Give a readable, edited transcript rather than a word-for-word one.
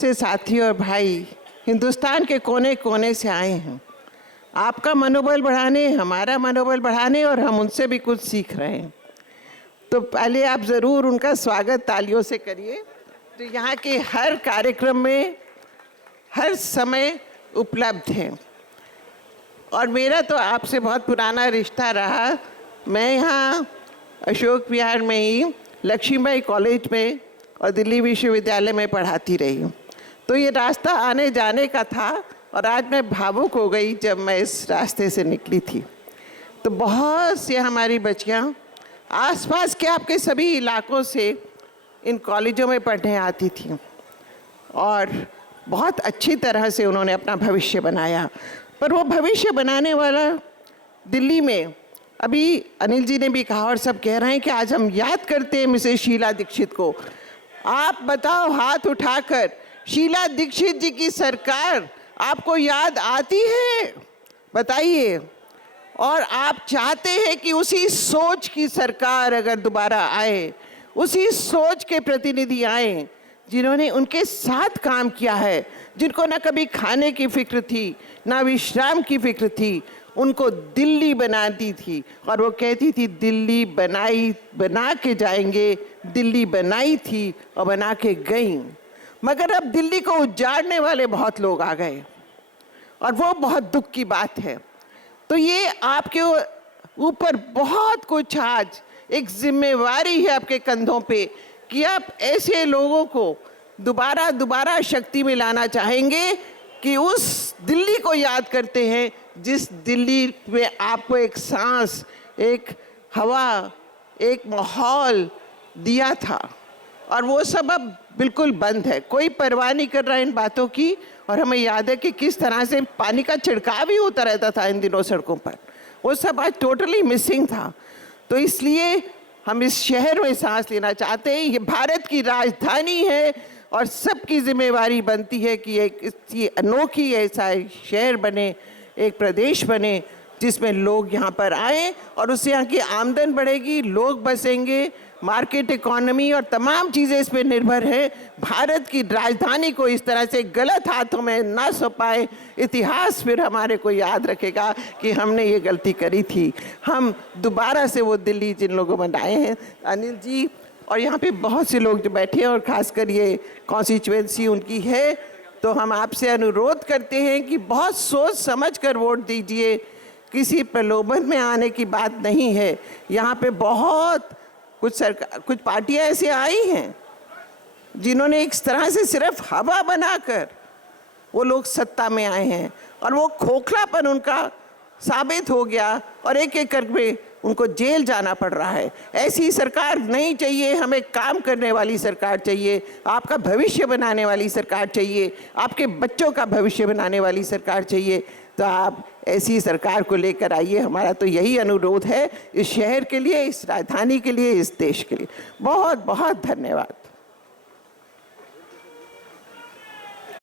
से साथी और भाई हिंदुस्तान के कोने कोने से आए हैं आपका मनोबल बढ़ाने, हमारा मनोबल बढ़ाने, और हम उनसे भी कुछ सीख रहे हैं। तो पहले आप ज़रूर उनका स्वागत तालियों से करिए। तो यहाँ के हर कार्यक्रम में हर समय उपलब्ध हैं और मेरा तो आपसे बहुत पुराना रिश्ता रहा। मैं यहाँ अशोक विहार में ही लक्ष्मीबाई कॉलेज में और दिल्ली विश्वविद्यालय में पढ़ाती रही हूँ। तो ये रास्ता आने जाने का था और आज मैं भावुक हो गई जब मैं इस रास्ते से निकली थी। तो बहुत सी हमारी बच्चियाँ आसपास के आपके सभी इलाकों से इन कॉलेजों में पढ़ने आती थी और बहुत अच्छी तरह से उन्होंने अपना भविष्य बनाया। पर वो भविष्य बनाने वाला दिल्ली में, अभी अनिल जी ने भी कहा और सब कह रहे हैं कि आज हम याद करते हैं मिसेस शीला दीक्षित को। आप बताओ हाथ उठाकर, शीला दीक्षित जी की सरकार आपको याद आती है? बताइए। और आप चाहते हैं कि उसी सोच की सरकार अगर दोबारा आए, उसी सोच के प्रतिनिधि आए जिन्होंने उनके साथ काम किया है, जिनको ना कभी खाने की फिक्र थी ना विश्राम की फिक्र थी। उनको दिल्ली बनाती थी और वो कहती थी दिल्ली बना के जाएंगे। दिल्ली बनाई थी और बना के गई। मगर अब दिल्ली को उजाड़ने वाले बहुत लोग आ गए और वो बहुत दुख की बात है। तो ये आपके ऊपर बहुत कुछ आज एक जिम्मेवारी है आपके कंधों पे कि आप ऐसे लोगों को दोबारा शक्ति में लाना चाहेंगे कि उस दिल्ली को याद करते हैं जिस दिल्ली में आपको एक सांस, एक हवा, एक माहौल दिया था। और वो सब अब बिल्कुल बंद है, कोई परवाह नहीं कर रहा इन बातों की। और हमें याद है कि किस तरह से पानी का छिड़काव भी होता रहता था इन दिनों सड़कों पर। वो सब आज टोटली मिसिंग था। तो इसलिए हम इस शहर में सांस लेना चाहते हैं। ये भारत की राजधानी है और सबकी जिम्मेवारी बनती है कि एक अनोखी ऐसा शहर बने, एक प्रदेश बने जिसमें लोग यहाँ पर आए और उससे यहाँ की आमदन बढ़ेगी, लोग बसेंगे, मार्केट इकोनॉमी और तमाम चीज़ें इस पर निर्भर है। भारत की राजधानी को इस तरह से गलत हाथों में ना सौंपाए। इतिहास फिर हमारे को याद रखेगा कि हमने ये गलती करी थी। हम दोबारा से वो दिल्ली जिन लोगों बनाए हैं, अनिल जी और यहाँ पे बहुत से लोग जो बैठे हैं और ख़ासकर ये कॉन्स्टिट्यूएंसी उनकी है, तो हम आपसे अनुरोध करते हैं कि बहुत सोच समझ कर वोट दीजिए। किसी प्रलोभन में आने की बात नहीं है। यहाँ पे बहुत कुछ पार्टियाँ ऐसे आई हैं जिन्होंने इस तरह से सिर्फ हवा बनाकर वो लोग सत्ता में आए हैं और वो खोखलापन उनका साबित हो गया और एक एक करके उनको जेल जाना पड़ रहा है। ऐसी सरकार नहीं चाहिए। हमें काम करने वाली सरकार चाहिए, आपका भविष्य बनाने वाली सरकार चाहिए, आपके बच्चों का भविष्य बनाने वाली सरकार चाहिए। तो आप ऐसी सरकार को लेकर आइए। हमारा तो यही अनुरोध है इस शहर के लिए, इस राजधानी के लिए, इस देश के लिए। बहुत बहुत धन्यवाद।